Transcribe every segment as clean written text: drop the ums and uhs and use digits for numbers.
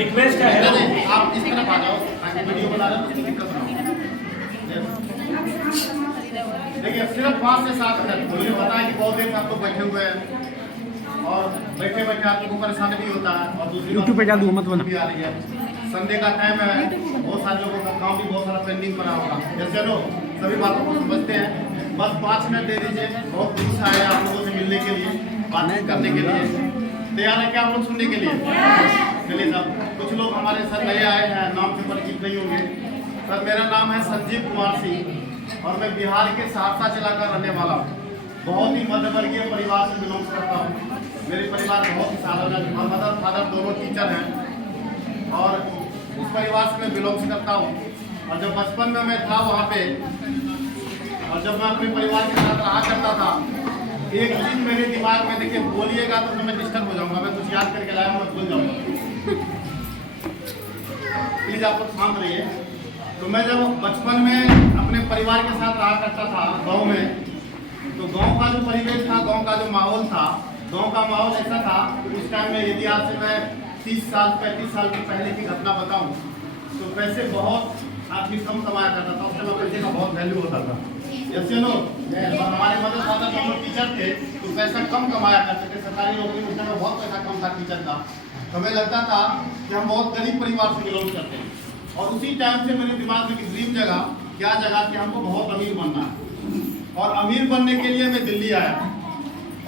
Request है आप इस तरफ आ जाओ ताकि वीडियो बना रहे हो दिक्कत ना हो। देखिए सिर्फ 5 से 7 मिनट मुझे पता है कि बहुत देर से आप लोग बैठे हुए हैं और बैठे बैठे आप लोगों को परेशानी भी होता है और दूसरी यूट्यूब पे डाल दूँ मत बना भी आ रही है। संडे का टाइम है, बहुत सारे लोगों का काम भी बहुत सारा पेंडिंग पड़ा होगा। जैसे लो सभी बातों को समझते हैं, बस 5 मिनट दे दीजिए। बहुत दूर से आए आप लोगों से मिलने के लिए, बातचीत करने के लिए। तैयार है क्या आप लोग सुनने के लिए? चलिए साहब, कुछ लोग हमारे सर नए आए हैं, नाम से परिचित नहीं होंगे। सर मेरा नाम है संजीव कुमार सिंह और मैं बिहार के सहरसा जिला का रहने वाला हूँ। बहुत ही मध्यवर्गीय परिवार से बिलोंग करता हूँ। मेरे परिवार बहुत ही साधारण है, मदर फादर दोनों टीचर हैं और उस परिवार से मैं बिलोंग करता हूँ। और जब बचपन में मैं था वहाँ पे और जब मैं अपने परिवार के साथ रहा करता था, एक चीज मेरे दिमाग में, देखिए बोलिएगा तो मैं डिस्टर्ब हो जाऊंगा, मैं कुछ याद करके लाया मैं भूल जाऊंगा, प्लीज आप लोग शांत रहिए। तो मैं जब बचपन में अपने परिवार के साथ रहा करता था गांव में, तो गांव का जो परिवेश था, गांव का जो माहौल था, गांव का माहौल ऐसा था कि उस टाइम में यदि आज से मैं 30 साल 35 साल की पहले की घटना बताऊं तो पैसे बहुत आदमी कम कमाया करता था। उस टाइम पैसे का बहुत वैल्यू होता था। जैसे लो हमारे मदर फादर दोनों टीचर थे तो पैसा कम कमाया करते थे। सरकारी नौकरी में उस टाइम बहुत पैसा कम था टीचर का। तो हमें लगता था कि हम बहुत गरीब परिवार से बिलोंग करते हैं। और उसी टाइम से मेरे दिमाग में एक ड्रीम जगा, क्या जगा कि हमको बहुत अमीर बनना है। और अमीर बनने के लिए मैं दिल्ली आया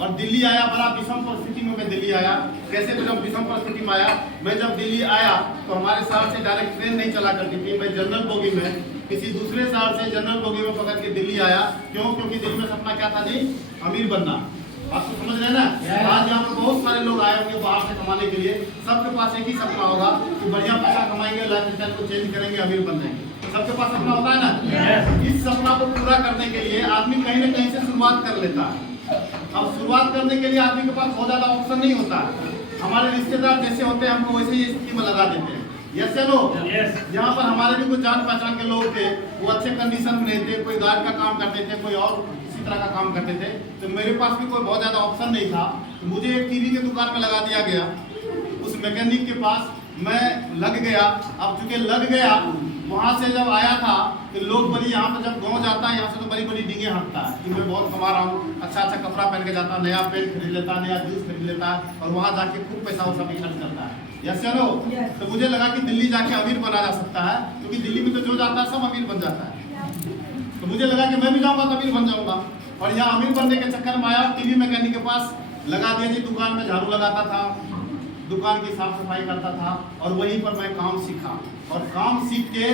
और दिल्ली आया, बड़ा विषम परिस्थिति में मैं दिल्ली आया। कैसे जब विषम परिस्थिति में आया, मैं जब दिल्ली आया तो हमारे शहर से डायरेक्ट ट्रेन नहीं चला करती थी। मैं जनरल बोगी में किसी दूसरे शहर से जनरल बोगी में पकड़ के दिल्ली आया। क्यों? क्योंकि दिल्ली में सपना क्या था जी? अमीर बनना। आप तो समझ रहे हैं ना? आज यहाँ पर बहुत सारे लोग आए होंगे बाहर से कमाने के लिए, सबके पास एक ही सपना होगा कि बढ़िया पैसा कमाएंगे, लाइफ स्टाइल को चेंज करेंगे, अमीर बन जाएंगे। तो सबके पास सपना होता है ना? इस सपना को पूरा करने के लिए आदमी कहीं ना कहीं से शुरुआत कर लेता है। अब शुरुआत करने के लिए आदमी के पास बहुत ज्यादा ऑप्शन नहीं होता है। हमारे रिश्तेदार जैसे होते हैं हमको वैसे ही स्कीम लगा देते हैं। यस नो, यहाँ पर हमारे भी कुछ जान पहचान के लोग थे, वो अच्छे कंडीशन में नहीं थे, कोई गार्ड का काम करते थे, कोई और इसी तरह का काम करते थे। तो मेरे पास भी कोई बहुत ज्यादा ऑप्शन नहीं था। तो मुझे एक टीवी की दुकान में लगा दिया गया। उस मैकेनिक के पास मैं लग गया। अब चूंकि लग गया, वहाँ से जब आया था तो लोग बड़ी, यहाँ पर जब गाँव जाता है यहाँ से तो बड़ी बड़ी डींगे हाँकता है कि मैं बहुत कमा रहा हूँ, अच्छा अच्छा कपड़ा पहन के जाता, नया पेंट खरीद लेता, नया जूस खरीद लेता और वहाँ जाके खूब पैसा वो सभी खर्च करता है। यस नो, तो मुझे लगा कि दिल्ली जाके अमीर बना जा सकता है, क्योंकि दिल्ली में तो जो जाता है सब अमीर बन जाता है। तो मुझे लगा कि मैं भी जाऊँगा तो अमीर बन जाऊँगा। और यहाँ अमीर बनने के चक्कर में आया, टीवी मैकेनिक के पास लगा दिया जी। दुकान में झाड़ू लगाता था, दुकान की साफ सफाई करता था और वहीं पर मैं काम सीखा। और काम सीख के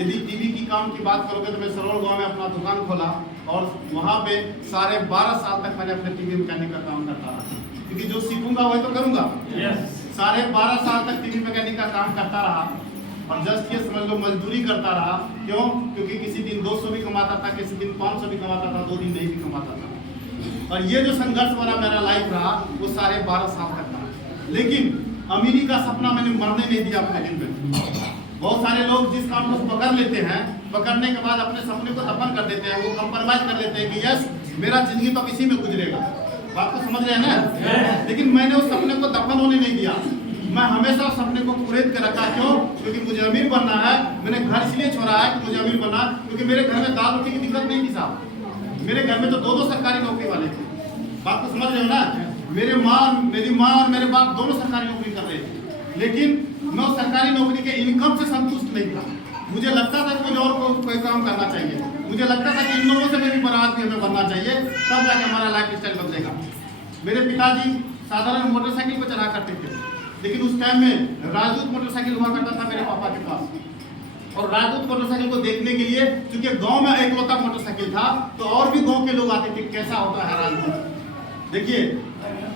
यदि टीवी की काम की बात करोगे तो मैं सरोल गांव में अपना दुकान खोला और वहाँ पे 12.5 साल तक मैंने अपने टीवी मैकेनिक का काम करता रहा, क्योंकि जो सीखूंगा वही तो करूंगा। 12.5 साल तक टीवी मैकेनिक का काम करता रहा और जस्ट ये समझ लो मजदूरी करता रहा। क्यों? क्योंकि किसी दिन 200 भी कमाता था, किसी दिन 500 भी कमाता था, 2 दिन नहीं भी कमाता था। और ये जो संघर्ष वाला मेरा लाइफ रहा वो 12.5 साल तक था। लेकिन अमीरी का सपना मैंने मरने नहीं दिया अपने दिल में। बहुत सारे लोग जिस काम को पकड़ लेते हैं, पकड़ने के बाद अपने सपने को दफन कर देते हैं, वो कंप्रोमाइज कर लेते हैं कि यस मेरा जिंदगी तो इसी में गुजरेगा। बात को समझ रहे हैं ना? लेकिन मैंने उस सपने को दफन होने नहीं दिया। मैं हमेशा उस सपने को कुरेद के रखा। क्यों? क्योंकि मुझे अमीर बनना है। मैंने घर इसलिए छोड़ा है कि मुझे अमीर बनना, क्योंकि मेरे घर में दाल रोटी की दिक्कत नहीं थी साहब। मेरे घर में तो 2 सरकारी नौकरी वाले थे। बात को समझ रहे हो ना? मेरी माँ और मेरे बाप दोनों सरकारी नौकरी कर रहे थे, लेकिन मैं उस सरकारी नौकरी के इनकम से संतुष्ट नहीं था। मुझे लगता था कि मुझे और कोई काम करना चाहिए। मुझे लगता था कि इन लोगों से भी बड़ा आदमी हमें बनना चाहिए, तब जाके हमारा लाइफ स्टाइल बदलेगा। मेरे पिताजी साधारण मोटरसाइकिल पर चला करते थे, लेकिन उस टाइम में राजदूत मोटरसाइकिल हुआ करता था मेरे पापा के पास। और राजदूत मोटरसाइकिल को देखने के लिए, क्योंकि गाँव में एकलौता मोटरसाइकिल था, तो और भी गाँव के लोग आते थे कैसा होता है राजदूत। देखिए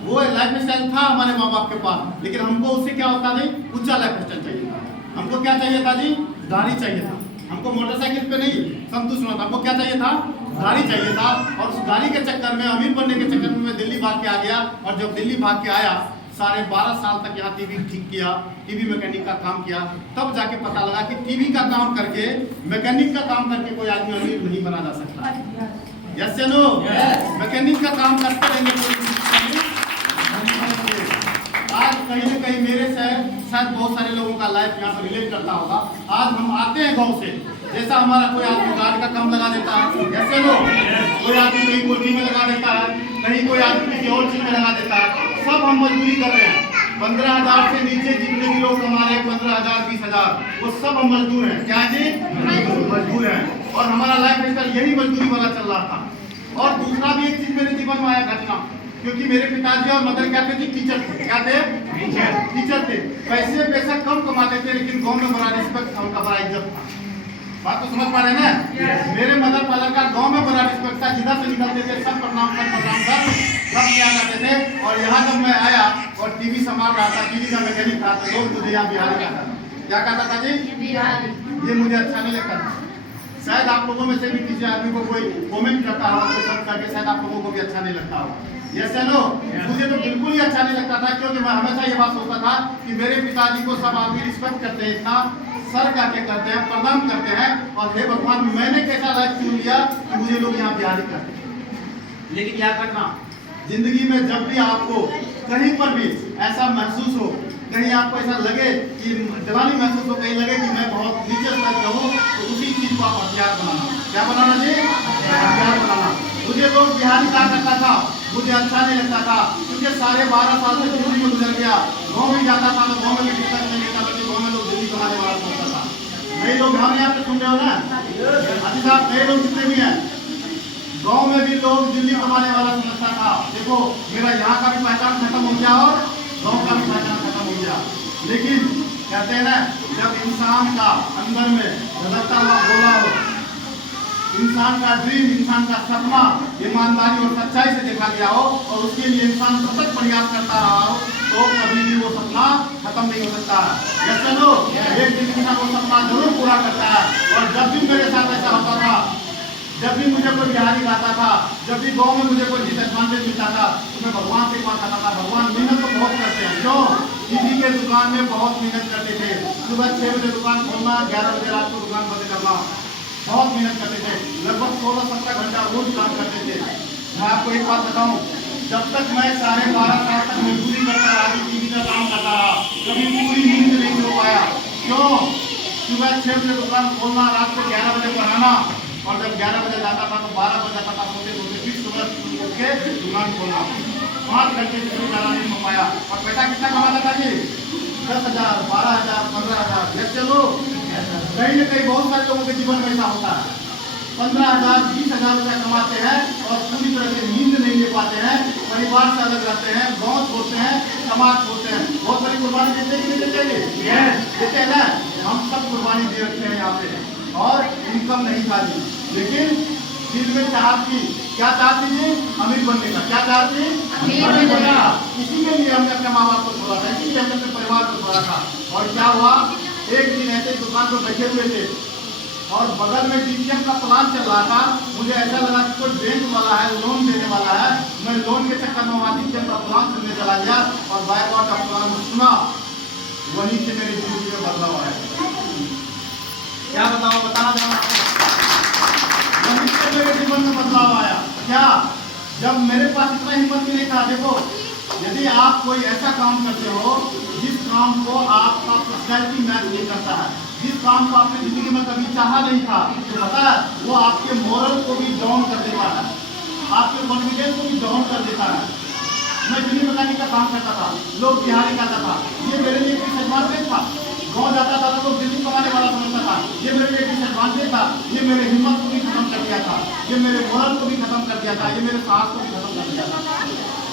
वो लाइफ स्टाइल था हमारे माँ बाप के पास, लेकिन हमको उससे क्या होता नहीं, ऊंचा लाइफ स्टाइल चाहिए था। हमको क्या चाहिए था जी? गाड़ी चाहिए था। हमको मोटरसाइकिल पे नहीं संतुष्ट होना था, हमको क्या चाहिए था? गाड़ी चाहिए था। और उस गाड़ी के चक्कर में, अमीर बनने के चक्कर में मैं दिल्ली भाग के आ गया। और जब दिल्ली भाग के आया, 12.5 साल तक यहाँ टीवी ठीक किया, टीवी मैकेनिक का काम किया। तब जाके पता लगा कि टीवी का काम करके, मैकेनिक का काम करके कोई आदमी अमीर नहीं बना जा सकता। यस या नो? मैकेनिक का काम करते रहेंगे। आज कहीं ना कहीं मेरे से शायद बहुत सारे लोगों का लाइफ यहाँ पर रिलेट करता होगा। आज हम आते हैं गाँव से, जैसा हमारा कोई आदमी गार्ड का काम लगा देता है, जैसे लोग कोई आदमी कहीं कोठी में लगा देता है, कहीं कोई आदमी किसी और चीज में लगा देता है, सब हम मजदूरी कर रहे हैं। 15,000 से नीचे जितने भी लोग कमा रहे हैं, 15,000 20,000, वो सब हम मजदूर हैं। क्या जी? मजदूर हैं। और हमारा लाइफ स्टाइल यही मजदूरी वाला चल रहा था। और दूसरा भी एक चीज मेरे जीवन में आया घटना, क्योंकि मेरे पिताजी और मदर क्या थे जी? टीचर थे। क्या थे? टीचर थे। पैसे पैसा कम कमाते थे, लेकिन गाँव में बड़ा रिस्पेक्ट था, उनका बड़ा इज्जत था। बात तो समझ पा रहे हैं ना? मेरे मदर फादर का गांव में बड़ा रिस्पेक्ट था, जिधर से निकलते थे सब प्रणाम कर सब क्या करते थे। और यहाँ जब मैं आया और टीवी संभाल रहा था, टीवी का मैकेनिक था, तो लोग मुझे यहाँ बिहारी कहता था। क्या कहता था जी? ये मुझे अच्छा नहीं लगता था। शायद आप लोगों में से भी किसी आदमी को कोई कमेंट करता हो तो सब करके शायद आप लोगों को भी अच्छा नहीं लगता हो। यस या नो? मुझे तो बिल्कुल ही अच्छा नहीं लगता था, क्योंकि मैं हमेशा ये बात सोचता था कि मेरे पिताजी को सब आदमी रिस्पेक्ट करते हैं, इतना सर जाके करते हैं, प्रणाम करते हैं, और हे भगवान मैंने कैसा लाइफ चुन लिया कि मुझे लोग यहाँ बिहारी करते हैं। लेकिन क्या करना, जिंदगी में जब भी आपको कहीं पर भी ऐसा महसूस हो, कहीं आपको ऐसा लगे कि जवानी महसूस हो, कहीं लगे कि मैं बहुत नीचे स्तर का हूँ, तो उसी चीज को आप हथियार बनाना। क्या बनाना जी? हथियार बनाना। मुझे लोग बिहारी कहा करता था, मुझे अच्छा नहीं लगता था, क्योंकि साढ़े 12 साल से दिल्ली में गुजर गया। गाँव में जाता था तो गाँव में भी दिक्कत नहीं लेता, बल्कि गाँव में लोग दिल्ली कमाने वाला सोचता था। नए लोग हम यहाँ पे सुन रहे हो ना अभी साहब, नए लोग जितने भी हैं, गाँव में भी लोग दिल्ली कमाने वाला समझता था। देखो मेरा यहाँ का भी पहचान खत्म हो गया और गाँव का भी पहचान खत्म हो गया। लेकिन कहते हैं ना, जब इंसान का अंदर में धड़कता हुआ गोला हो, इंसान का ड्रीम, इंसान का सपना ईमानदारी और सच्चाई से देखा गया हो, और उसके लिए इंसान सतत प्रयास करता रहा हो, तो कभी भी वो सपना खत्म नहीं हो सकता। यस चलो, एक दिन इंसान वो सपना जरूर पूरा करता है। और जब भी मेरे साथ ऐसा होता था, जब भी मुझे कोई बिहारी आता था, जब भी गाँव में मुझे कोई डिसएडवांटेज मिलता था, तो मैं भगवान से बात करता था, भगवान मेहनत तो बहुत करते हैं, क्यों? टीवी के दुकान में बहुत मेहनत करते थे। सुबह 6 बजे दुकान खोलना, 11 बजे रात को दुकान बंद करना, बहुत मेहनत करते थे। लगभग 16-17 घंटा रोज काम करते थे। मैं आपको एक बात बताऊं, जब तक मैं 12.5 साल तक मजदूरी करता रहा, टीवी का काम करता रहा, कभी पूरी नींद नहीं हो पाया। क्यों? सुबह 6 बजे दुकान खोलना, रात को 11 बजे पढ़ाना, और जब 11 बजे जाता था तो 12 बजे जाता था, सोते सोते फिर सुबह उठ के दुकान खोलना। 5 घंटे से कोई ज़्यादा नहीं हो पाया। और पैसा कितना कमाता था जी? 10,000, 12,000, 15,000। जैसे चलो, कहीं न कहीं बहुत सारे लोगों के जीवन में ऐसा होता है, 15,000, 20,000 रुपया कमाते हैं और पूरी तरह से नींद नहीं ले पाते हैं, परिवार से अलग रहते हैं, गाँव छोड़ते हैं, समाज छोड़ते हैं। बहुत बड़ी कुर्बानी देते हैं कि नहीं देते? देते हैं ना? हम सब कुर्बानी दे रखते हैं यहाँ पे, और इनकम नहीं खाती, लेकिन दिल में चाहती, क्या चाहती थी? अमीर बनने का। क्या चाहती? अमीर बनने का। इसी के लिए हमने अपने माँ बाप को छोड़ा था, इसी लिए हमने अपने परिवार को छोड़ा था। और क्या हुआ, एक दिन ऐसे दुकान पर बैठे हुए थे और बगल में डीसीएम का प्लान चल रहा था। मुझे ऐसा लगा कि कोई बैंक वाला है, लोन देने वाला है। मैं लोन के चक्कर में वहाँ डीसीएम का प्लान सुनने चला गया, और बायकॉट का प्लान सुना, वहीं से मेरी जिंदगी में बदलाव आया। क्या बताओ, बताना चाहूँगा, वहीं से मेरे जीवन में बदलाव आया। क्या? जब मेरे पास इतना हिम्मत भी नहीं था। देखो, यदि आप कोई ऐसा काम करते हो जिस काम को आपका पर्सनैलिटी मैच नहीं करता है, जिस काम को आपने जिंदगी में कभी चाहा नहीं था, तो पता है वो आपके मोरल को भी डाउन कर देता है, आपके कॉन्फिडेंस को भी डाउन कर देता है। मैं बिजली मैकेनिक का काम करता था, लोग बिहारी कहता था, ये मेरे लिए डिसएडवांटेज था। गाँव जाता था तो लोग दिल्ली कमाने वाला समझता था, ये मेरे लिए डिसएडवांटेज था। ये मेरे हिम्मत को भी खत्म कर दिया था, ये मेरे मोरल को भी खत्म कर दिया था, ये मेरे साहस को भी खत्म कर दिया था।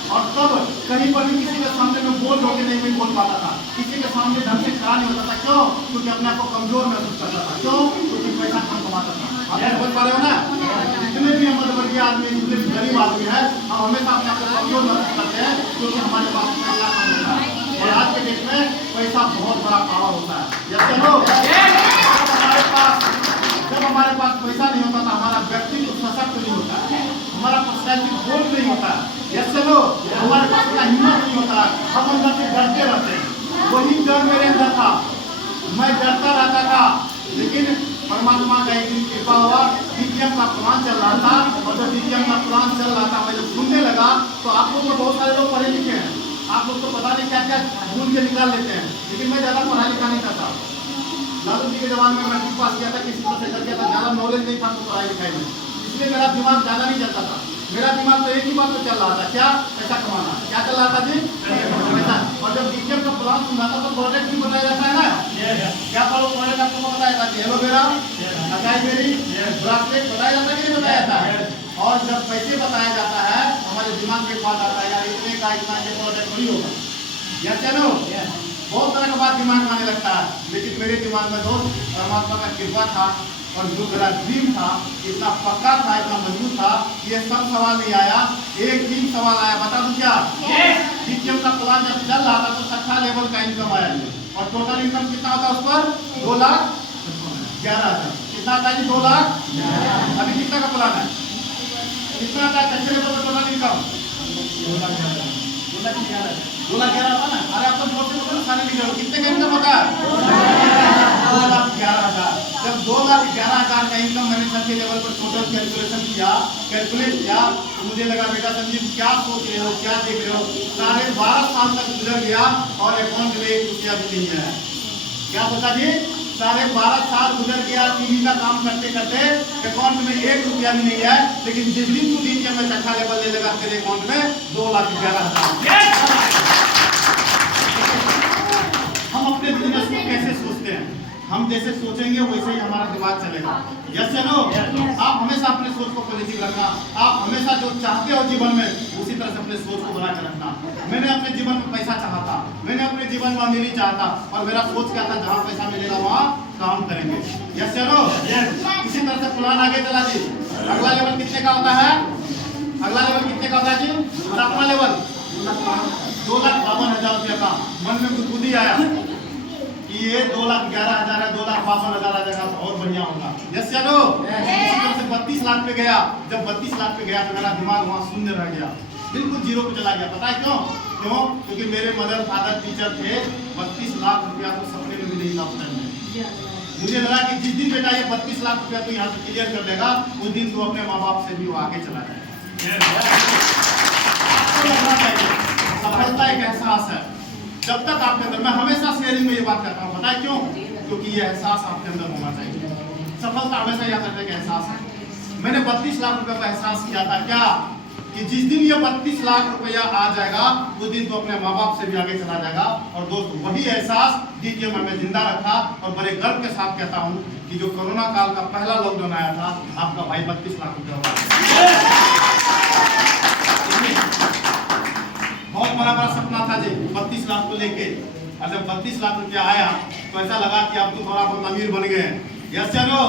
और तब कहीं पर भी किसी के सामने में बोल होके नहीं बोल पाता था, किसी के सामने ढंग से खड़ा नहीं होता था। क्यों? क्योंकि अपने आप को कमजोर महसूस करता था। क्यों? क्योंकि पैसा कम कमाता था। आप समझ पा रहे हो ना? जितने भी हम मध्यवर्गीय आदमी, जितने भी गरीब आदमी है, हम हमेशा अपने आप को कमजोर महसूस करते हैं, क्योंकि हमारे पास पैसा कम होता है। और आज के डेट में पैसा बहुत बड़ा पावर होता है। जैसे लोग जब हमारे पास पैसा नहीं होता था, हमारा व्यक्तित्व सशक्त नहीं होता है, हमारा पर्सनैलिटी बोल्ड नहीं होता है। यस चलो, हमारे पास इतना हिम्मत नहीं होता, हम अंदर से डरते रहते हैं। वही डर मेरे अंदर था, मैं डरता रहता था। लेकिन परमात्मा का एक दिन कृपा हुआ, डीसीएम का प्लान चल रहा था, और जब डीसीएम का प्लान चल रहा था, मैं जब सुनने लगा, तो आप लोग में बहुत सारे लोग पढ़े लिखे हैं, आप लोग तो पता नहीं क्या क्या ढूंढ के निकाल लेते हैं, लेकिन मैं ज़्यादा पढ़ाई लिखा नहीं करता। लालू जी के जमाने में मैट्रिक पास किया था, किसी तरह से कर दिया था, ज़्यादा नॉलेज नहीं था तो पढ़ाई लिखाई में, इसलिए मेरा दिमाग ज़्यादा नहीं चलता था। मेरा दिमाग तो एक ही बात तो चल रहा था, क्या? पैसा कमाना। क्या चल रहा था जी? पैसा। और जब डीटीएम का प्लान सुना था तो प्रोडक्ट भी बताया जाता है ना, क्या पढ़ो प्रोडक्ट आपको बताया जाता है, एलोवेरा, अकाई बेरी, ब्रासलेट बताया जाता है कि नहीं बताया जाता है। और जब पैसे बताया जाता है हमारे दिमाग में बात आता है, यार इतने का इतना ये प्रोडक्ट थोड़ी होगा, या चलो बहुत तरह का बात दिमाग में आने लगता है। लेकिन मेरे दिमाग में दोस्त परमात्मा का कृपा था और जो मेरा ड्रीम था इतना पक्का था, इतना मजबूत था, ये सब सवाल नहीं आया, एक ही सवाल आया, बता दूं क्या? डीटीएम का प्लान जब चल रहा था तो छठा लेवल का इनकम आया और टोटल इनकम कितना होता है उस पर? 2,11,000। कितना था जी? 2,00,000। अभी कितना का प्लान है? कितना था छठे लेवल का टोटल इनकम? 2,11,000 था ना। अरे आप तो जोर से बोलो सारे लीडर, कितने का इनकम होता है? 2,11,000। जब 2,11,000 का इनकम मैंने छठे लेवल पर टोटल कैलकुलेट किया तो मुझे लगा बेटा संजीव क्या सोच रहे हो, क्या देख रहे हो, 12.5 साल तक गुजर गया और अकाउंट में 1 रुपया भी नहीं है। क्या सोचा जी? 12.5 साल गुजर गया टीवी का काम करते करते, अकाउंट में 1 रुपया भी नहीं है, लेकिन जिस दिन तू डीटीएम में छठा लेवल ले लगा तेरे अकाउंट में 2,11,000। हम अपने बिजनेस को कैसे सोचते हैं? हम जैसे सोचेंगे वैसे ही हमारा दिमाग चलेगा। यस या नो? आप हमेशा अपने सोच को पॉजिटिव रखना, आप हमेशा जो चाहते हो जीवन में उसी तरह से अपने सोच को बना के रखना। मैंने अपने जीवन में पैसा चाहता, मैंने अपने जीवन में अमीरी चाहता और मेरा सोच क्या था, जहाँ पैसा मिलेगा वहाँ काम करेंगे। यस या नो? इसी तरह से प्लान आगे चला जी। अगला लेवल कितने का होता है? अगला लेवल कितने का होता है जी? 7वां लेवल 2,52,000 रुपया का। मन में गुदगुदी आया कि ये 2,11,000 है, 2,52,000 आ जाएगा तो और बढ़िया होगा। यस या नो? इसी तरह से 32 लाख पे गया। जब 32 लाख पे गया तो मेरा दिमाग वहाँ शून्य रह गया, बिल्कुल जीरो पे चला गया। पता है क्यों? क्योंकि मेरे मदर फादर टीचर थे। 32 लाख रुपया तो सपने में भी नहीं था उस टाइम में। मुझे लगा कि जिस दिन बेटा ये 32 लाख रुपया तो यहाँ से क्लियर कर देगा, उस दिन तो अपने माँ बाप से भी वो आगे चला जाएगा। आपको लगना चाहिए सफलता एक एहसास है। जब तक आपके अंदर, मैं हमेशा शेयरिंग में ये बात करता हूँ, पता है क्यों? क्योंकि ये एहसास आपके अंदर होना चाहिए। सफलता हमेशा यह करने का एहसास है। मैंने 32 लाख रुपए का एहसास किया था, क्या कि जिस दिन ये 32 लाख रुपया आ जाएगा उस दिन तो अपने माँ बाप से भी आगे चला जाएगा। और दोस्त वही एहसास डीटीएम में जिंदा रखा और बड़े गर्व के साथ कहता हूँ कि जो कोरोना काल का पहला लॉकडाउन आया था, आपका भाई 32 लाख रुपया बहुत बड़ा सपना था जी 32 लाख को लेके। और जब 32 लाख रुपया आया तो ऐसा लगा कि आप तो थोड़ा बहुत अमीर बन गए। यस या नो?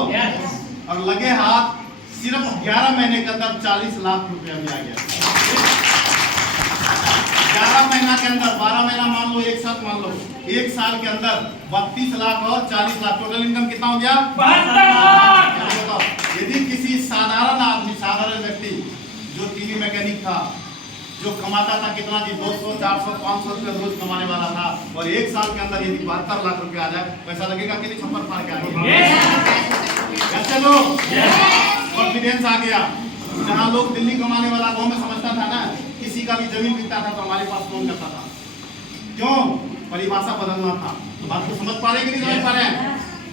और लगे हाथ सिर्फ 11 महीने के अंदर 40 लाख रुपया भी आ गया। 11 महीना के अंदर, 12 महीना मान लो, एक साथ मान लो, एक साल के अंदर 32 लाख और 40 लाख, टोटल इनकम कितना हो गया? 72 लाख। यदि किसी साधारण आदमी, साधारण व्यक्ति जो टीवी मैकेनिक था, जो कमाता था कितना जी, 200, 400, 500 रुपये रोज कमाने वाला था, और एक साल के अंदर यदि 72 लाख रुपया आ जाए, पैसा लगेगा कि नहीं? छप्पर फाड़ के आ गया। चलो कॉन्फिडेंस आ गया। जहाँ लोग दिल्ली कमाने वाला गाँव में समझता था ना, किसी का भी जमीन बिकता था तो हमारे पास फोन करता था। क्यों? परिभाषा बदलना था। तो बात को समझ पा रहे कि नहीं समझ पा रहे हैं?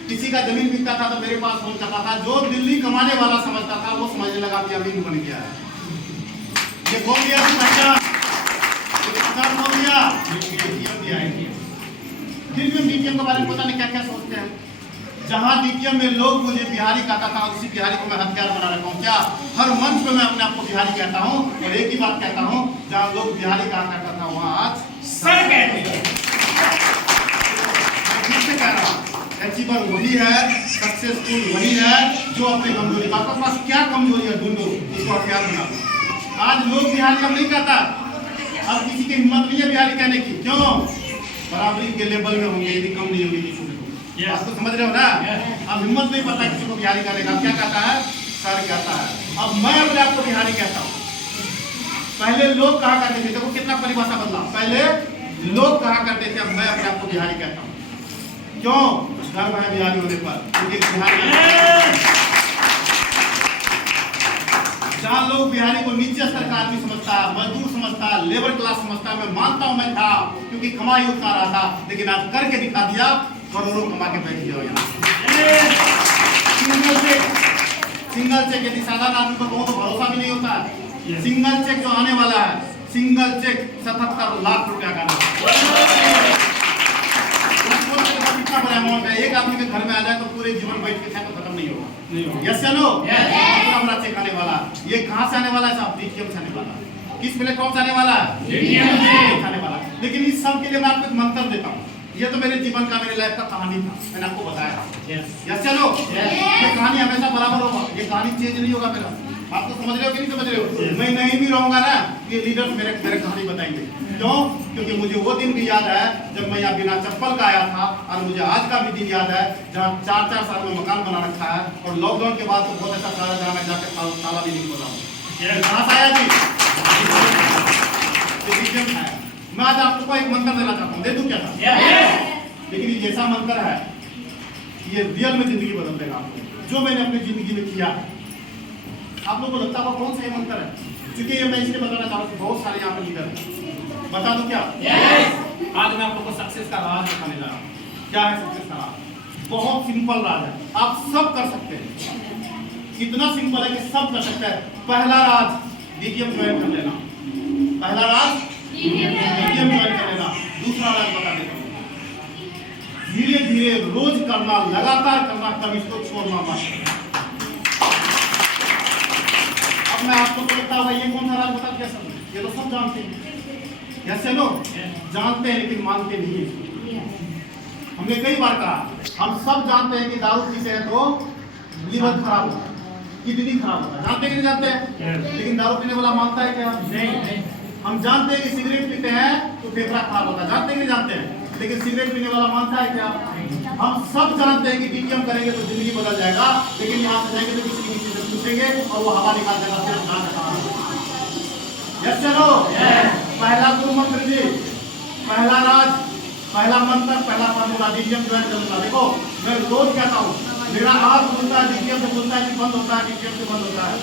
किसी का जमीन बिकता था तो मेरे पास फोन करता था। जो दिल्ली कमाने वाला समझता था वो समझने लगा कि अमीर बन गया है। ये बोल दिया पहचान, बोल दिया डीटीएम के बारे में पता नहीं क्या क्या सोचते हैं। जहाँ डीटीएम में लोग मुझे बिहारी कहता था, उसी बिहारी को मैं हथियार बना रखा हूँ। क्या हर मंच पे मैं अपने आप को बिहारी कहता हूँ और एक ही बात कहता हूँ, जहाँ लोग बिहारी कहा करता था वहाँ आज सर कहते हैं। कह रहा हूँ अचीवर वही है, सक्सेसफुल वही है जो अपनी कमजोरी, आपके पास क्या कमजोरी है ढूंढो, उसको हथियार बना दो। आज लोग बिहारी अब नहीं कहता, अब किसी की हिम्मत नहीं है बिहारी कहने की। क्यों? बराबरी के लेवल में होंगे, यदि कम नहीं होगी किसी को। आपको समझ रहे हो ना? अब हिम्मत नहीं पता किसी को बिहारी कहने का। क्या कहता है? सर कहता है। अब मैं अपने आप को बिहारी कहता हूँ। पहले लोग कहा करते थे, देखो कितना परिभाषा बदला। पहले लोग कहा करते थे, अब मैं अपने आप को बिहारी कहता हूँ। क्यों? गर्व है बिहारी होने पर, क्योंकि बिहारी जहाँ लोग बिहारी को नीचे स्तर का आदमी समझता है, मजदूर समझता है, लेबर क्लास समझता है, मैं मानता हूँ मैं था, क्योंकि कमाई उतना रहा था, लेकिन आज करके दिखा दिया, करोड़ों कमा के बैठ गया यहाँ। सिंगल चेक यदि साधारण आदमी को तो भरोसा भी नहीं होता है। सिंगल चेक जो आने वाला है, सिंगल चेक 77 लाख रुपया का कितना बड़ा अमाउंट है। एक आदमी के घर में आ जाए तो पूरे जीवन बैठ के खाए तो खत्म नहीं होगा। यस चलो हमारा चेक आने वाला, ये कहाँ से आने वाला है साहब? डीटीएम से आने वाला। किस प्लेटफॉर्म से आने वाला है? डीटीएम से आने वाला। लेकिन इस सब के लिए मैं आपको एक मंत्र देता हूँ। ये तो मेरे जीवन का, मेरे लाइफ का कहानी था, मैंने आपको बताया। यस चलो ये कहानी हमेशा बराबर होगा, ये कहानी चेंज नहीं होगा मेरा। आप तो समझ रहे हो कि नहीं समझ रहे हो? मैं नहीं भी रहूंगा ना, ये लीडर्स मेरे कहानी बताएंगे। क्यों? क्योंकि मुझे वो दिन भी याद है जब मैं यहाँ बिना चप्पल का आया था, और मुझे आज का भी दिन याद है जहाँ 4-4 साल में मकान बना रखा है, और लॉकडाउन के बाद तो बहुत अच्छा सारा जहाँ मैं जाकर ताला भी नहीं खोला हूँ। कहाँ से आया जी? मैं आज आपको एक मंत्र देना चाहता हूँ, दे दूं क्या था? लेकिन ये जैसा मंत्र है, ये रियल में जिंदगी बदल देगा आपको। जो मैंने अपनी जिंदगी में किया, आप लोगों को लगता होगा कौन सा ये मंत्र है? क्योंकि ये मैं इसलिए बताना चाहता हूँ, बहुत सारे यहाँ पे लीडर हैं। बता दूं क्या? आज मैं आप लोगों को सक्सेस का राज दिखाने जा रहा हूँ। क्या है सक्सेस का राज? बहुत सिंपल राज है, आप सब कर सकते हैं। इतना सिंपल है कि सब कर सकते हैं। पहला राज, डीटीएम ज्वाइन कर लेना। पहला राज डीटीएम ज्वाइन कर लेना। दूसरा राज बता देता हूँ, धीरे धीरे रोज करना, लगातार करना, कभी इसको छोड़ना मत। अब मैं आपको बोलता हूँ ये कौन सा राज बता दिया सब? ये तो सब जानते हैं। यस नो जानते हैं लेकिन मानते नहीं। हमने कई बार कहा, हम सब जानते हैं कि दारू पीते हैं तो लीवर खराब होता है, किडनी खराब होता है। जानते हैं कि नहीं जानते? लेकिन दारू पीने वाला मानता है क्या? नहीं। हम जानते हैं कि सिगरेट पीते हैं तो फेफड़ा खराब होता है। जानते हैं कि नहीं जानते हैं? लेकिन सिगरेट पीने वाला मानता है क्या? हम सब जानते हैं कि डीटीएम करेंगे तो जिंदगी बदल जाएगा, लेकिन यहाँ से जाएंगे तो किसी किसी से पूछेंगे और वो हवा निकाल देगा। यस चलो पहला गुरु मंत्र जी, पहला राज, पहला मंत्र, पहला फॉर्मूला, डीटीएम ज्वाइन करूंगा। देखो मैं रोज कहता हूँ, मेरा हाथ खुलता है डीटीएम से खुलता है कि बंद होता है, डीटीएम से बंद होता है।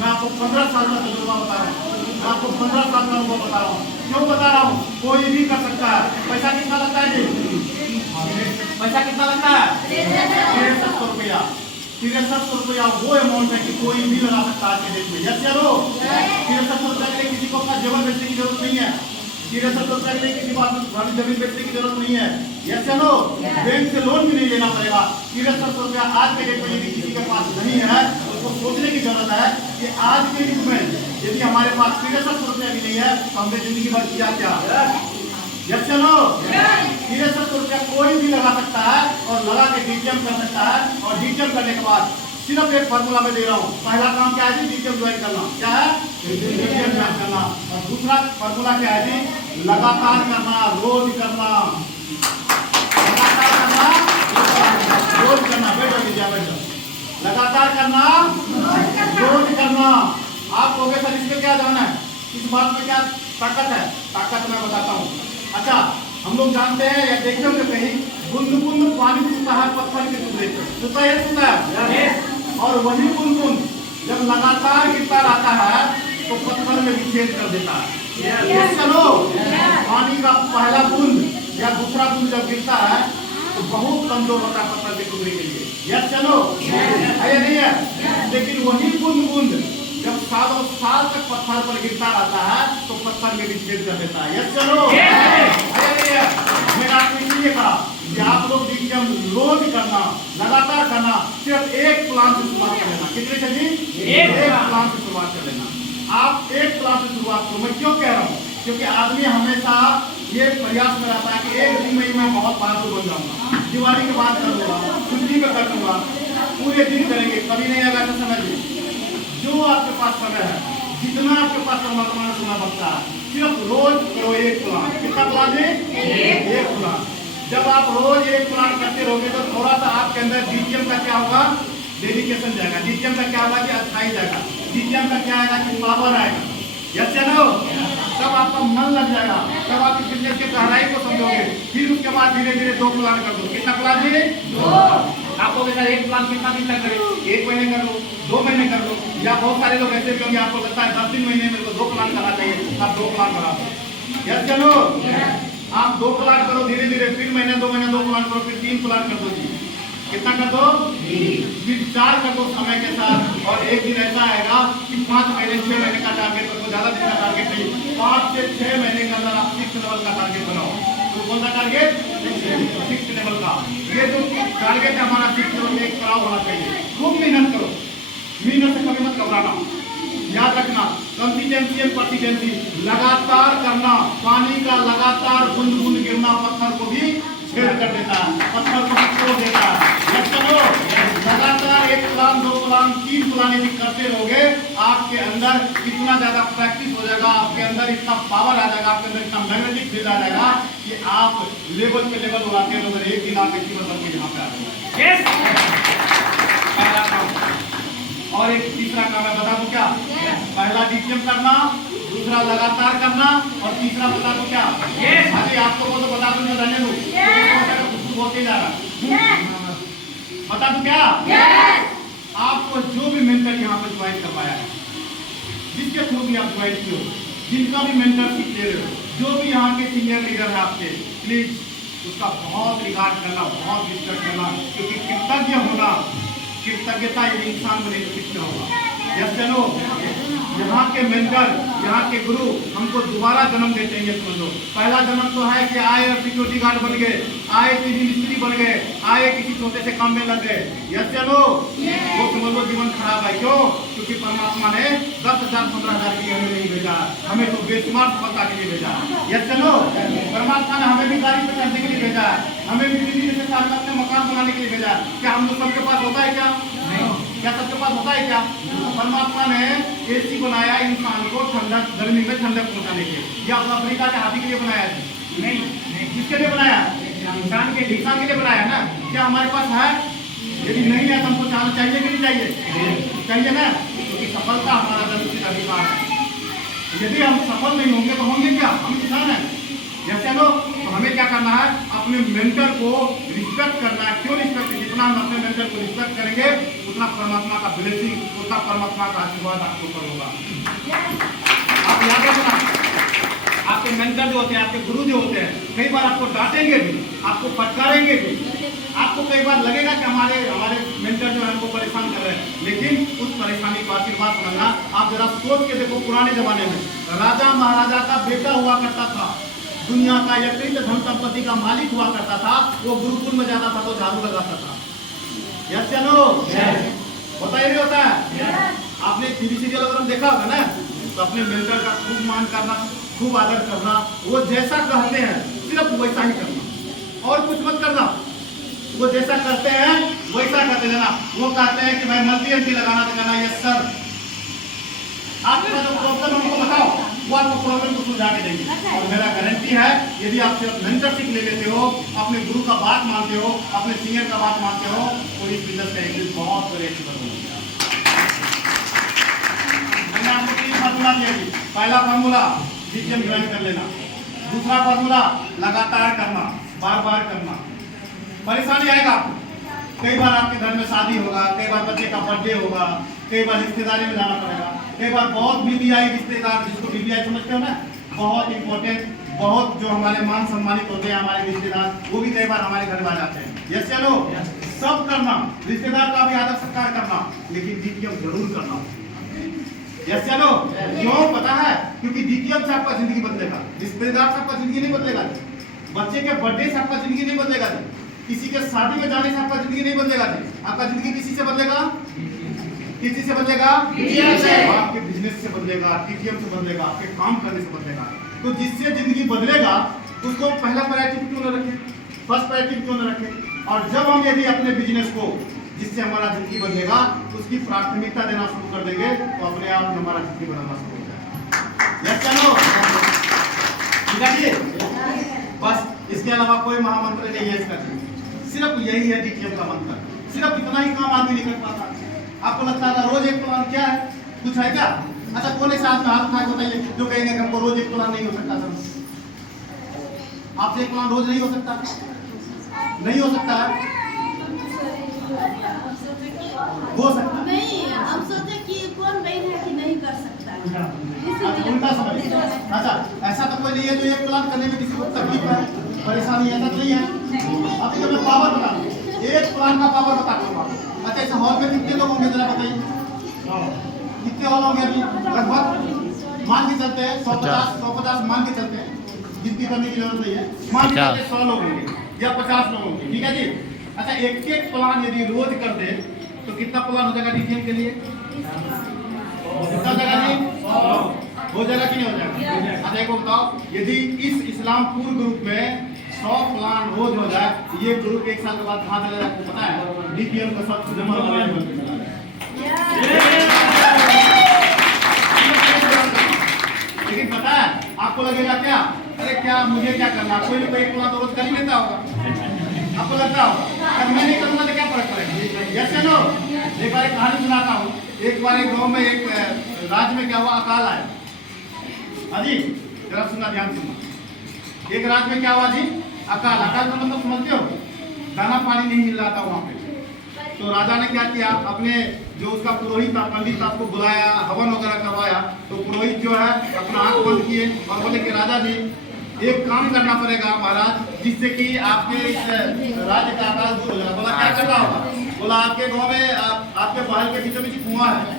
मैं आपको 15 साल का तजुर्बा बता रहा हूँ, मैं आपको 15 साल का अनुभव बता रहा हूँ। क्यों बता रहा हूँ? कोई भी कर सकता है। पैसा कितना लगता है जी? पैसा कितना लगता है? 6300 रुपया। 6300 रुपया वो अमाउंट है कि कोई भी लगा सकता है आज के डेट में। यस चलो 6300 रुपया के लिए किसी को अपना जीवन बेचने की जरूरत नहीं है। 6300 रुपया के लिए किसी को अपनी जमीन बेचने की जरूरत नहीं है। यस चलो बैंक से लोन भी नहीं लेना पड़ेगा। 6300 रुपया आज के डेट में यदि किसी के पास नहीं है, उसको सोचने की जरूरत है कि आज के युग में यदि हमारे पास 6300 रुपया भी नहीं है तो हमने जिंदगी भर किया क्या? यस चलो 6300 रुपया कोई भी लगा सकता है और लगा के डीटीएम कर सकता है। और डीटीएम करने के बाद सिर्फ एक फॉर्मूला में दे रहा हूँ, पहला काम क्या है जी? डीटीएम ज्वाइन करना। क्या है? डीटीएम ज्वाइन करना। और दूसरा फॉर्मूला क्या है जी? लगातार करना, रोज करना, लगातार करना, रोज करना। बैठो लीजिए, बैठो। लगातार करना, रोज करना। आप लोगे सर इसमें क्या जाना है? इस बात में क्या ताकत है? ताकत मैं बताता हूँ। अच्छा हम लोग जानते हैं या देखते होंगे कहीं, बूंद बूंद पानी छूता है पत्थर के टुकड़े पे, छूता है। और वही बूंद बूंद जब लगातार गिरता रहता है तो पत्थर में भी छेद कर देता है। चलो पानी का पहला बूंद या दूसरा बूंद जब गिरता है तो बहुत कमजोर होता है पत्थर के टुकड़े के लिए। यस चलो है या नहीं है? लेकिन वही बूंद बूंद जब सालों साल तक पत्थर पर गिरता रहता है तो पत्थर में भी छेद कर देता है। यस चलो मैंने आपको इसलिए कहा कि आप लोग डीटीएम रोज करना, लगातार करना। सिर्फ एक प्लान से शुरुआत कर लेना। कितने से जी? एक प्लान से शुरुआत कर लेना। आप एक प्लान से शुरुआत करो। मैं क्यों कह रहा हूँ? क्योंकि आदमी हमेशा ये प्रयास में रहता है कि एक दिन में मैं बहुत बहादुर बन जाऊंगा, दिवाली के बाद कर लूंगा, छुट्टी में कर लूंगा, पूरे दिन करेंगे। कभी नहीं आएगा ऐसा समय। जो आपके पास समय है, जितना आपके पास वर्तमान समय बचता है, सिर्फ रोज करो एक प्लान। कितना प्लान है? एक प्लान। जब आप रोज एक प्लान करते रहोगे तो थोड़ा सा आपके अंदर डीटीएम का क्या होगा? डेडिकेशन जाएगा। डीटीएम का क्या होगा कि अच्छाई जाएगा। डीटीएम का क्या आएगा कि पावर आएगा। यस चलो तब आपका मन लग जाएगा, तब आपकी बिजनेस की गहराई को समझोगे। फिर उसके बाद धीरे धीरे 2 प्लान कर दो। कितना प्लान है? 2। आपको कहता है 1 प्लान कितना दिन तक करे? 1 महीने कर लो, 2 महीने कर लो, या बहुत सारे लोग ऐसे भी होंगे आपको लगता है 10 दिन महीने मेरे को 2 प्लान करना चाहिए, आप 2 प्लान बना दो। यस चलो, आप 2 प्लान करो धीरे धीरे, फिर महीने 2 महीने 2 प्लान करो, फिर 3 प्लान कर दो जी। कितना कर दो? 3। फिर 4 कर दो समय के साथ, और एक दिन ऐसा आएगा कि 5 महीने 6 महीने का टारगेट रखो, ज्यादा दिन का टारगेट नहीं, 5 से 6 महीने के अंदर आप 6 लेवल का टारगेट बनाओ। तो कौन सा टारगेट? 6 लेवल का। ये जो टारगेट है हमारा 6 लेवल में एक पड़ाव होना चाहिए। खूब मेहनत करो, मेहनत से कभी मत घबराना। याद रखना, कंसिस्टेंसी एंड परसिस्टेंसी, लगातार करना। पानी का लगातार बूंद बूंद गिरना पत्थर को भी छेद कर देता है, पत्थर को भी तोड़ देता है। चलो, लगातार 1 प्लान 2 प्लान 3 प्लान यदि करते रहोगे, आपके अंदर इतना ज्यादा प्रैक्टिस हो जाएगा, आपके अंदर इतना पावर आ जाएगा, आपके अंदर इतना मैग्नेटिक फील्ड आ जाएगा कि आप लेवल पे लेवल उड़ाते रहोगे। एक दिन आप इसी बदल के यहाँ पे आ जाएंगे। पहला काम। और एक तीसरा काम है, बता दो क्या? पहला डीटीएम करना, दूसरा लगातार करना, और तीसरा बता दो क्या? अभी आपको वो तो बता दूं, रहने दो, कुछ बोलते जा रहा। बता दूं क्या? आपको जो भी मेंटर यहाँ पे ज्वाइन करवाया है, जिसके थ्रू भी आप ज्वाइन किए हो, जिनका भी मेंटरशिप ले रहे हो, जो भी यहाँ के सीनियर लीडर है आपके, प्लीज उसका बहुत रिगार्ड करना, बहुत रिस्पेक्ट करना, क्योंकि कृतज्ञ होना, कृतज्ञता यदि इंसान बने तो कितना होगा। यस चलो, यहाँ के मेंटर, यहाँ के गुरु हमको दोबारा जन्म देते हैं, ये समझ लो। पहला जन्म तो है कि आए और सिक्योरिटी गार्ड बन गए, आए सीधी मिस्त्री बन गए, आए किसी छोटे से काम में लग गए। यस चलो, वो समझ लो जीवन खराब है। क्यों? क्योंकि परमात्मा ने 10,000 15,000 के लिए हमें नहीं भेजा, हमें तो बेशुमार सफलता के लिए भेजा। यस चलो, परमात्मा ने हमें भी गाड़ी पर चढ़ने के लिए भेजा है, हमें भी दिल्ली जैसे शहर में अपने मकान बनाने के लिए भेजा है। क्या हम लोग सबके पास होता है? क्या नहीं? क्या सबके पास होता है? क्या? परमात्मा ने एसी बनाया इंसान को ठंडक, गर्मी में ठंडक पहुंचाने के लिए, या अफ्रीका के हाथी के लिए बनाया है? नहीं। किसके लिए बनाया? इंसान के लिए बनाया ना। क्या हमारे पास है? यदि नहीं है तो हमको चाहना चाहिए कि नहीं चाहिए? चाहिए ना, क्योंकि सफलता हमारा जन्मसिद्ध अधिकार है। यदि हम सफल नहीं होंगे तो होंगे क्या? हम किसान हैं। यस चलो, तो हमें क्या करना है? अपने मेंटर को रिस्पेक्ट करना है। क्यों रिस्पेक्ट? जितना हम अपने मेंटर को रिस्पेक्ट करेंगे, उतना परमात्मा का ब्लेसिंग, उतना परमात्मा का आशीर्वाद आपके ऊपर होगा। आप याद रखना, आपके मेंटर जो होते हैं, आपके गुरु जो होते हैं, कई बार आपको डांटेंगे भी, आपको फटकारेंगे भी, आपको कई बार लगेगा कि हमारे मेंटर जो है हमको परेशान कर रहे हैं, लेकिन उस परेशानी को आशीर्वाद समझना। आप जरा सोच के देखो, पुराने जमाने में राजा महाराजा का बेटा हुआ करता था, दुनिया का यकृत धन संपत्ति का मालिक हुआ करता था, वो गुरुकुल में जाता था तो झाड़ू लगाता था। यस चलो, होता ही नहीं होता है? आपने टीवी सीरियल वगैरह देखा होगा ना, तो अपने मेंटर का खूब मान करना, खूब आदर करना, वो जैसा कहते हैं सिर्फ वैसा ही करना, और कुछ मत करना। वो जैसा करते हैं वैसा करते रहना। वो कहते हैं कि भाई मल्टी एंटी लगाना तो कहना यस सर। आपका जो प्रॉब्लम हमको बताओ, वो आपको प्रॉब्लम को सुलझा के देंगे। और मेरा गारंटी है, यदि आप सिर्फ मेंटरशिप ले लेते हो, अपने गुरु का बात मानते हो, अपने सीनियर का बात मानते हो, तो इस बिजनेस का एक दिन बहुत बड़े बदल जाएगा। मैंने आपको 3 फार्मूला दिया जी। पहला फार्मूला डीटीएम ज्वाइन कर लेना, दूसरा फार्मूला लगातार करना, बार बार करना। परेशानी आएगा आपको, कई बार आपके घर में शादी होगा, कई बार बच्चे का बर्थडे होगा, कई बार रिश्तेदारी में जाना पड़ेगा, कई बार बहुत बीबीआई रिश्तेदार, जिसको बीबीआई समझते हो ना, बहुत इंपॉर्टेंट, बहुत जो हमारे मान सम्मानित होते हैं हमारे रिश्तेदार, वो भी कई बार हमारे घर में आ जाते हैं। यस चलो, सब करना, रिश्तेदार का भी आदर सत्कार करना, लेकिन डीटीएम जरूर करना। यस चलो, क्यों पता है? क्योंकि डीटीएम से आपका जिंदगी बदलेगा, रिश्तेदार से आपका जिंदगी नहीं बदलेगा, बच्चे के बर्थडे से आपका जिंदगी नहीं बदलेगा, किसी के शादी में जाने से आपका जिंदगी नहीं बदलेगा। आपका जिंदगी किसी से बदलेगा? किसी से बदलेगा? आपके बिजनेस से बदलेगा, टीटीएम से बदलेगा, आपके काम करने से बदलेगा। तो जिससे जिंदगी बदलेगा उसको पहला प्रायोरिटी क्यों न रखें, फर्स्ट प्रायोरिटी क्यों न रखें। और जब हम यदि अपने बिजनेस को, जिससे हमारा जिंदगी बदलेगा, उसकी प्राथमिकता देना शुरू कर देंगे, तो अपने आप हमारा जिंदगी बदलना शुरू हो जाएगा। यस चलो, ठीक है जी। बस इसके अलावा कोई महामंत्र नहीं है इसका, सिर्फ यही है डीटीएम का मंत्र। सिर्फ इतना ही काम आदमी नहीं कर पाता। आपको लगता है रोज एक प्लान क्या है, कुछ है क्या? अच्छा कौन एक साथ में हाथ उठा के बताइए जो कहेंगे कि हमको रोज एक प्लान नहीं हो सकता सर? आपसे एक प्लान रोज नहीं हो सकता? नहीं हो सकता है? हो सकता नहीं, हम सोचे कि कौन बैठा कि नहीं कर सकता। उल्टा समझ। अच्छा ऐसा तो कोई नहीं है जो एक प्लान करने में किसी को तकलीफ है, परेशानी ऐसा नहीं है। अभी तो मैं पावर बता दूं, एक प्लान का पावर बताता हूँ आपको। अच्छा इस हॉल में कितने लोग होंगे जरा बताइए, कितने हॉल होंगे अभी? लगभग मान के चलते हैं 150 मान के चलते हैं, गिनती करने की जरूरत नहीं है, मान के चलते 100 लोग होंगे या 50 लोग होंगे, ठीक है जी। अच्छा एक एक प्लान यदि रोज कर दे तो कितना प्लान हो जाएगा डीटीएम के लिए? कितना जगह जी? हो जाएगा कि नहीं हो जाएगा? अच्छा एक बताओ, यदि इस इस्लामपुर ग्रुप में 100 प्लान रोज हो जाए, ये ग्रुप एक साल के बाद कहाँ चला जाए आपको पता है? डीटीएम का सबसे जमा लेकिन पता है आपको लगेगा क्या, अरे क्या मुझे क्या करना, कोई भी कोई प्लान तो रोज कर ही लेता होगा, आपको लगता होगा अगर मैं नहीं करूंगा तो क्या फर्क पड़ेगा? यस या नो? एक बार एक कहानी सुनाता हूँ। एक बार एक गांव में एक राज्य में क्या हुआ, अकाल आया। हाजी जरा सुनना, ध्यान सुनना। एक राज्य में क्या हुआ जी? अकाल। अकाल का मतलब समझते हो? दाना पानी नहीं मिल रहा था वहां पे। तो राजा ने क्या किया, अपने जो उसका पुरोहित था, पंडित था, उसको बुलाया, हवन वगैरह करवाया। तो पुरोहित जो है अपना आंख बंद किए और बोले कि राजा जी एक काम करना पड़ेगा महाराज, जिससे कि आपके इस राज्य का आकाल दूर हो जाएगा। बोला क्या करना होगा? बोला आपके गांव में आपके महल के बीचों बीच कुआं है,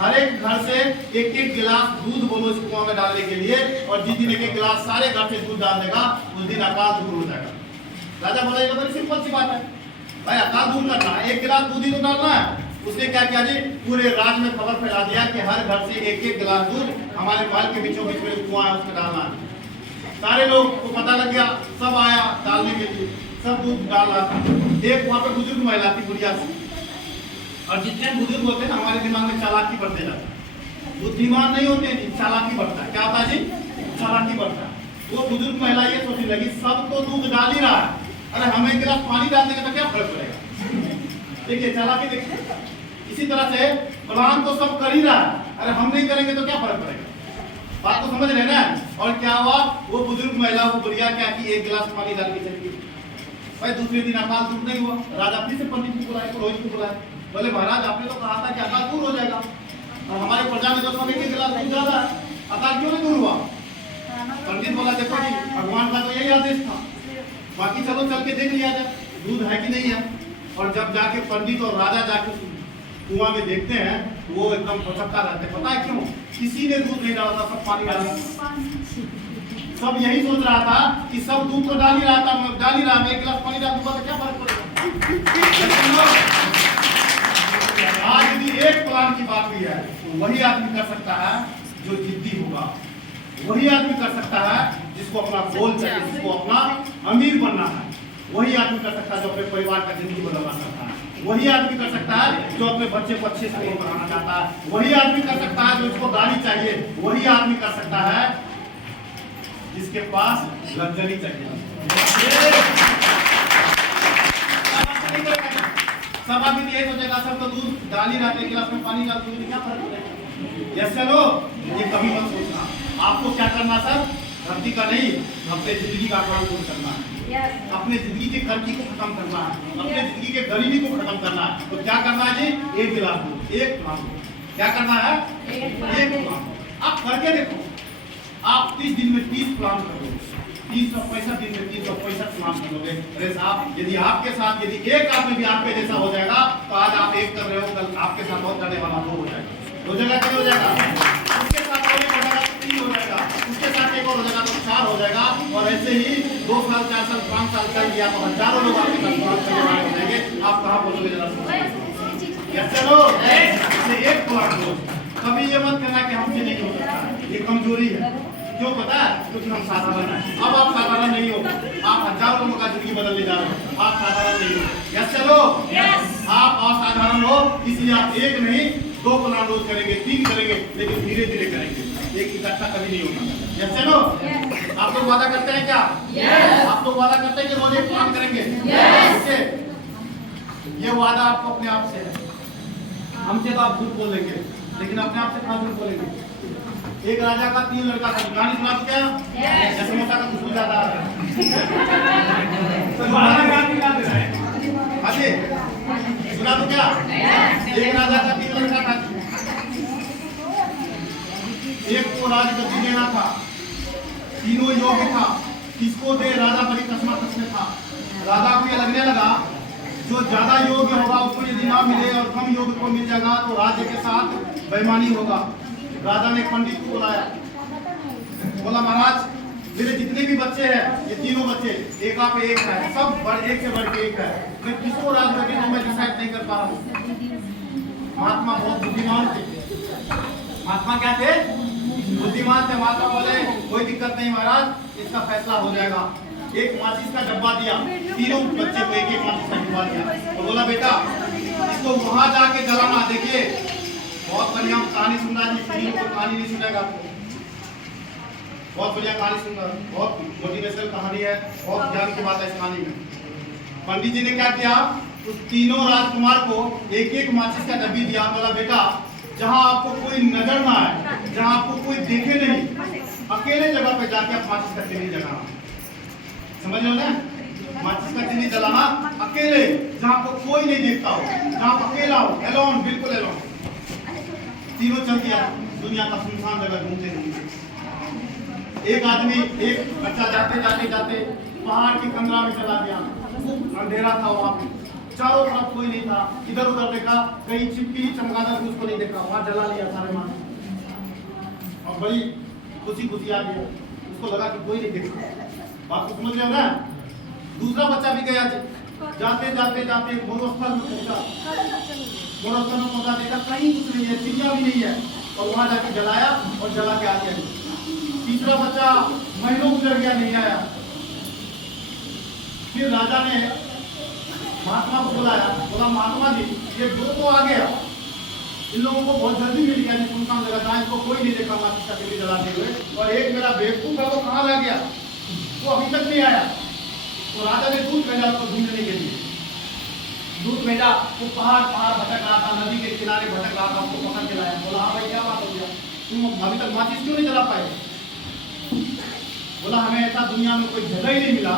हर एक घर से एक एक गिलास दूध बोलो इस कुआं में डालने के लिए, और जिस दिन एक एक गिलास सारे घर से दूध डाल देगा उस दिन अकाल दूर हो जाएगा। राजा बोला ये तो बड़ी सिंपल सी बात है भाई, अकाल दूर करना है, एक गिलास दूध ही तो डालना है। उसने क्या किया जी, पूरे राज्य में खबर फैला दिया कि हर घर से एक एक गिलास दूध हमारे महल के बीचों बीच में कुआं है उसमें डालना है। सारे लोग को पता लग गया, सब आया डालने के लिए, सब दूध डाल रहा था। एक वहां पे बुजुर्ग महिला थी बुढ़िया सी, और जितने बुजुर्ग होते हैं ना हमारे दिमाग में चालाकी बढ़ते जाते हैं, बुद्धिमान नहीं होते हैं, चालाकी बढ़ता है। क्या होता है जी? चालाकी बढ़ता है। वो बुजुर्ग महिला ये सोचने लगी सब तो दूध डाल ही रहा है, अरे हमें एक गिलास पानी डाल देंगे तो क्या फर्क पड़ेगा? देखिए चालाकी देखिए। इसी तरह से प्लान तो सब कर ही रहा है, अरे हम नहीं करेंगे तो क्या फर्क पड़ेगा? बात को समझ रहे ना? और क्या हुआ, वो बुजुर्ग महिला वो बुढ़िया क्या की एक गिलास पानी डाल के चली गई। भाई दूसरे दिन अकाल दूर नहीं हुआ। राजा फिर से पंडित को बुलाए, पुरोहित को बुलाए, बोले महाराज आपने तो कहा था कि अकाल दूर हो जाएगा, और हमारे प्रजा में तो सब एक गिलास दूध डाला है, अकाल क्यों नहीं दूर हुआ? पंडित बोला देखो जी भगवान का तो यही आदेश था, बाकी चलो चल के देख लिया जाए दूध है कि नहीं है। और जब जाके पंडित और राजा जाके कुआं में देखते हैं वो एकदम भटकता रहते हैं। पता है क्यों? किसी ने दूध नहीं डाला था, सब पानी डाला। सब यही सोच रहा था कि सब दूध तो डाल ही रहा था, डाल ही रहा, मैं एक गिलास पानी डाल दूंगा तो क्या फर्क पड़ेगा? आज यदि एक प्लान की बात हुई है, वही आदमी कर सकता है जो जिद्दी होगा, वही आदमी कर सकता है जिसको अपना गोल चाहिए, जिसको अपना अमीर बनना है, वही आदमी कर सकता है जो अपने परिवार का जिंदगी बदलना चाहता है, वही आदमी कर सकता है जो अपने बच्चे को अच्छे स्कूल में पढ़ाना चाहता है, वही आदमी कर सकता है जो उसको गाड़ी चाहिए, वही आदमी कर सकता है जिसके पास लग्जरी चाहिए। सब आदमी यही सोचेगा सब तो दूध डाल ही रहते, गिलास में पानी डाल दूध क्या फर्क पड़ेगा? यस चलो ये कभी मत सोचना। आपको क्या करना सर? धरती का नहीं, अपने जिंदगी का आकलन दूर करना है, अपने जिंदगी के कर्जी को खत्म करना है, अपने जिंदगी के गरीबी को खत्म करना है। तो क्या करना है जी? एक गिलास दूध, एक प्लान। क्या करना है? एक प्लान। आप करके देखो, आप 30 दिन में 30 प्लान करोगे, 365 दिन में 365 प्लान करोगे। अरे साहब यदि आपके साथ यदि एक आदमी भी आपके जैसा हो जाएगा तो आज आप एक कर रहे हो, कल आपके साथ और करने वाला दो हो जाएगा, हो जाएगा कि हो जाएगा? उसके साथ और एक हो जाएगा तो 3 हो जाएगा, उसके साथ एक और हो जाएगा तो 4 हो जाएगा, और ऐसे ही 2 साल 4 साल 5 साल कर दिया तो हजारों लोग आपके साथ प्लान करने वाले हो जाएंगे। आप कहाँ पहुंचोगे जरा सोचिए। चलो एक प्लान करो, कभी ये मत करना कि हमसे नहीं हो सकता, ये कमजोरी है। क्यों पता है? क्योंकि हम साधारण हैं। अब आप साधारण नहीं हो, आप हजारों लोगों का जिंदगी बदलने जा रहे हो, आप साधारण नहीं हो। यस चलो आप असाधारण हो, इसलिए आप एक नहीं 2 प्लान रोज करेंगे, 3 करेंगे, लेकिन धीरे धीरे करेंगे, एक इकट्ठा कभी नहीं होगा। यस चलो आप लोग वादा करते हैं क्या? आप लोग वादा करते हैं कि रोज एक प्लान करेंगे? ये वादा आपको अपने आप से है, हमसे तो आप झूठ बोलेंगे। लेकिन अपने आप से कहाँ झूठ बोलेंगे? एक राजा का 3 लड़का था। कहानी सुना तो क्या? जैसे समोसा का खुशबू ज्यादा आता है। अजय सुना तो क्या? एक राजा का 3 लड़का था। एक को राजगद्दी देना था, तीनों योग्य था, किसको दे? राजा बड़ी कस्मत में था। राजा को ये लगने लगा जो ज्यादा योग्य होगा उसको यदि ना मिले और कम योग्य को मिल जाएगा तो राज्य के साथ बेईमानी होगा। राजा ने पंडित को बुलाया, बोला महाराज मेरे जितने भी बच्चे हैं ये तीनों बच्चे एक आप एक है, सब एक से बढ़ के एक है, मैं किसको राजगद्दी दूं मैं डिसाइड नहीं कर पा रहा हूँ। महात्मा बहुत बुद्धिमान थे। महात्मा क्या थे? बुद्धिमान थे। महात्मा बोले कोई दिक्कत नहीं महाराज, इसका फैसला हो जाएगा। एक माचिस का डब्बा दिया, तीनों बच्चे को एक माचिस का डब्बा दिया और बोला बेटा इसको वहां जाके जलाना। देखिए बहुत बढ़िया कहानी सुन रहा है, तीनों को कहानी नहीं सुनेगा आपको। बहुत बढ़िया कहानी सुन रहा, बहुत मोटिवेशनल कहानी है, बहुत ज्ञान की बात है इस कहानी में। पंडित जी ने क्या किया, उस तीनों राजकुमार को एक एक माचिस का डब्बी दिया। बोला बेटा जहां आपको कोई नजर ना आए, जहां आपको कोई देखे नहीं, अकेले जगह पे जाके आप माचिस का तिली जलाना। समझ लो ना, माचिस का तिली जलाना अकेले, जहां आपको कोई नहीं देखता हो, जहां आप अकेला हो, एलोन, बिल्कुल एलोन। तीनों चल दिया दुनिया का सुनसान जगह घूमते घूमते। एक आदमी, एक बच्चा जाते जाते जाते पहाड़ की कंदरा में चला गया। अंधेरा था वहां पे, चारों तरफ कोई नहीं था। इधर उधर देखा, कहीं छिपकली चमगादड़ उसको नहीं देखा, वहां जला लिया सारे मान। और बड़ी खुशी खुशी आ गया, उसको लगा कि कोई नहीं देखा। बात को समझ रहे हो ना? दूसरा बच्चा भी गया, जाते जाते जाते मोरस्थल में पहुंचा। मोरस्थल में पहुंचा, देखा कहीं कुछ नहीं है, चिड़िया भी नहीं है, और वहां जाके जलाया और जला के आ गया। तीसरा बच्चा महीनों गुजर गया, नहीं आया। फिर राजा ने महात्मा को बुलाया, बोला महात्मा जी ये दो तो आ गया, इन लोगों को बहुत जल्दी मिल गया, सुनसान जगह था, इनको कोई नहीं देखा माचिस का तिली जलाते हुए, और एक मेरा बेवकूफ है वो कहाँ रह गया, वो अभी तक नहीं आया। तो राजा ने दूत भेजा उसको ढूंढने के लिए। दूत भेजा, वो पहाड़ भटक रहा था, नदी के किनारे भटक रहा था, उसको पकड़ के लाया। बोला हाँ भाई क्या बात हो गया, तुम अभी तक माचिस क्यों नहीं जला पाए? बोला हमें ऐसा दुनिया में कोई जगह ही नहीं मिला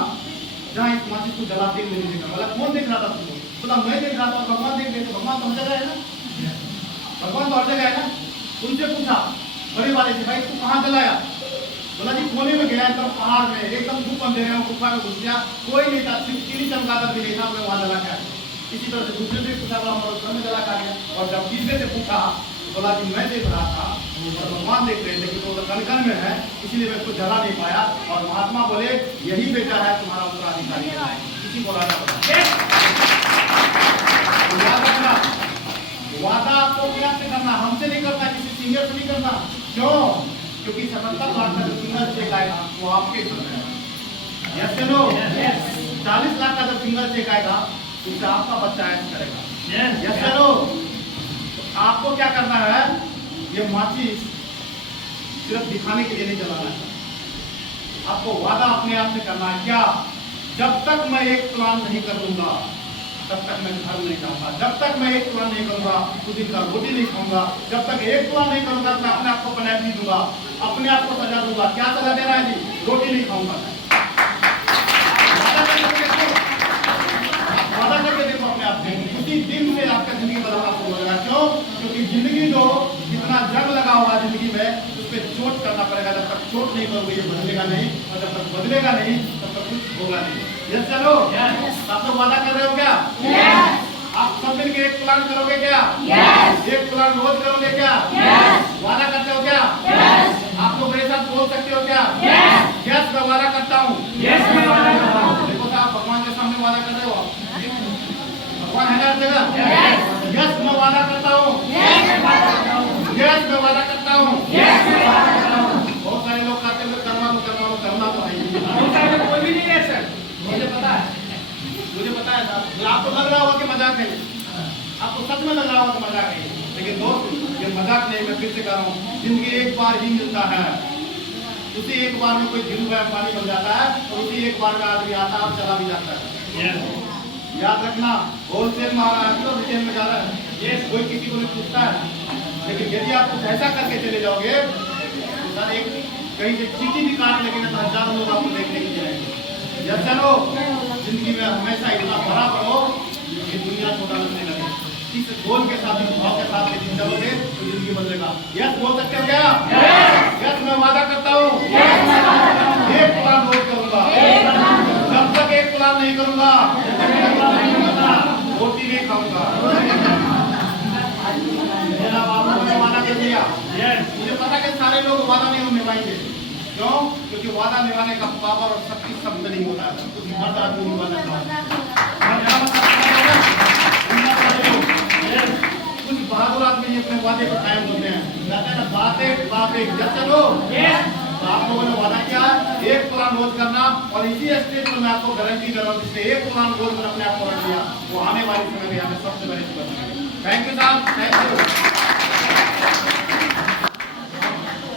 जहाँ इस माचिस को जलाते हुए नहीं देखा। बोला कौन देख रहा था तुमको? बोला मैं देख रहा था, भगवान देख रहे थे। भगवान तो हर जगह है ना, भगवान तो हर जगह है ना। उनसे पूछा बड़े वाले से, भाई तू कहाँ जलाया? बोला जी कोने में गया एकदम पहाड़ में, एकदम धूप अंधेरे में, गुफा में घुस गया, कोई नहीं था, चिली चमगादड़ भी नहीं था, मैं वहां जला के आया। इसी तरह से दूसरे से पूछा, बोला घर में जला के आ गया। और जब तीसरे से पूछा, बोला जी मैं देख रहा था और भगवान देख रहे थे कि वो कण में है, इसलिए मैं उसको जला नहीं पाया। और महात्मा बोले यही बेटा है तुम्हारा उत्तराधिकारी, किसी को राजा बना। याद रखना, वादा आपको अपने आप से करना, हमसे नहीं करना, किसी सीनियर से नहीं करना। क्यों? क्योंकि 77 लाख का जो सिंगल चेक आएगा वो आपके घर में आएगा। यस या नो? 40 लाख का जो सिंगल चेक आएगा उससे आपका बच्चा ऐश करेगा। यस या नो? आपको क्या करना है, ये माचिस सिर्फ दिखाने के लिए नहीं जलाना है, आपको वादा अपने आप से करना है। क्या? जब तक मैं एक प्लान नहीं कर दूंगा तब तक मैं घर नहीं जाऊंगा, जब तक मैं एक प्लान नहीं करूंगा उस दिन का रोटी नहीं खाऊंगा, जब तक एक प्लान नहीं करूंगा मैं अपने आप को पेनल्टी दूंगा, अपने आप को सजा दूंगा। क्या सजा दे रहा है जी? रोटी नहीं खाऊंगा। वादा करके देखो अपने आप से, उसी दिन से आपका जिंदगी बदलना शुरू हो जाएगा। क्यों? क्योंकि जिंदगी जो जितना जंग लगा हुआ है जिंदगी में, उस पर चोट करना पड़ेगा। जब तक चोट नहीं करोगे ये बदलेगा नहीं, और जब तक बदलेगा नहीं तब तक कुछ होगा नहीं। यस चलो, आप लोग वादा कर रहे हो क्या? आप सब मिलकर एक प्लान करोगे क्या? एक प्लान रोज करोगे क्या? वादा करते हो क्या? आप लोग मेरे साथ बोल सकते हो क्या? यस मैं वादा करता हूँ। देखो आप भगवान के सामने वादा कर रहे हो, भगवान है ना हर जगह। यस मैं वादा करता हूँ। यस मैं वादा करता हूँ। बहुत सारे लोग कहते हैं करना तो है, कोई भी नहीं है सर, मुझे पता है साहब। आपको लग रहा होगा कि मजाक है, आपको सच में लग रहा होगा कि मजाक है, लेकिन दोस्त ये मजाक नहीं, मैं फिर से कह रहा हूँ, जिंदगी एक बार ही मिलता है। उसी एक बार में कोई झील में पानी बन जाता है और उसी एक बार में आदमी आता है और चला भी जाता है। याद रखना, होलसेल में आ रहा है तो रिटेल में जा रहा है, ये कोई किसी को नहीं पूछता है। लेकिन यदि आप कुछ ऐसा करके चले जाओगे तो सर एक कहीं से चीटी भी काट लेंगे ना तो हजारों लोग आपको देखने के लिए आएंगे। या चलो जिंदगी में हमेशा इतना बड़ा करो कि दुनिया छोटा लगने लगे। इस गोल के साथ, इस भाव के साथ यदि चलोगे तो जिंदगी बदलेगा। यस बोल सकते हो क्या? यस मैं वादा करता हूँ एक प्लान रोज करूंगा। जब तक एक प्लान नहीं करूंगा रोटी नहीं खाऊंगा। आपने वादा कर दिया। मुझे पता कि सारे लोग वादा नहीं निभाएंगे। क्यों? क्योंकि वादा निभाने का पावर और शक्ति शब्द नहीं होता है। कुछ मर्द आदमी निभाना कुछ बहादुर आदमी अपने वादे को कायम करते हैं। कहते हैं ना बातें जब चलो तो आप लोगों ने वादा किया एक प्लान रोज करना और इसी स्टेज पर मैं आपको गारंटी कर रहा हूँ जिसने एक प्लान रोज अपने आप को रख दिया वो आने वाले समय में यहाँ पे सबसे बड़े। थैंक यू साहब, थैंक यू।